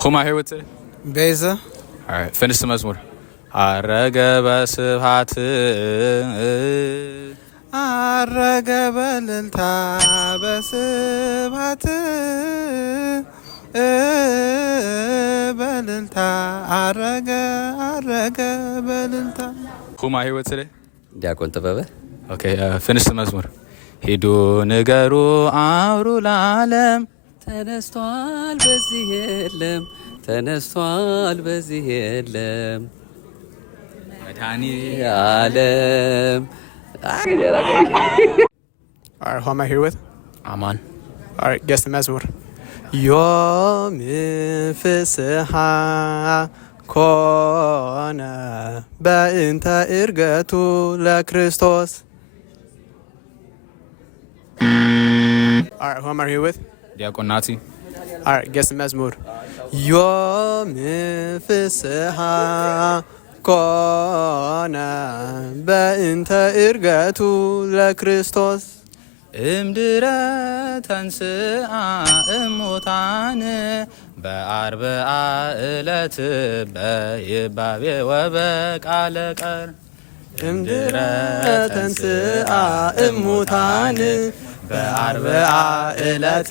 Who am I here with today? Beza. All right, finish the መዝሙር አረገ በስብሐት አረገ በእልልታ በስብሐት በእልልታ አረገ በእልልታ Who am I here with today? ዲያቆን ጥበበ። Okay, finish the መዝሙር ሂዱ ንገሩ አውሩ ለዓለም ተነስቷል በዚህ የለም ተነስቷል በዚህ የለም መድኃኒዓለም። Alright, who am I here with? አማን። Alright, guess the መዝሙር ዮም ፍስሐ ኮነ በእንተ ዕርገቱ ለክርስቶስ. Alright, who am I here with? ዲያቆን ናቲ። Alright, guess the መዝሙር ዮም ፍስሐ ኮነ በእንተ ዕርገቱ ለክርስቶስ እምድረ ተንሥአ እሙታን በአርብዓ ዕለት በይባቤ ወበቃለ ቀር እምድረ ተንሥአ እሙታን በአርብዓ ዕለት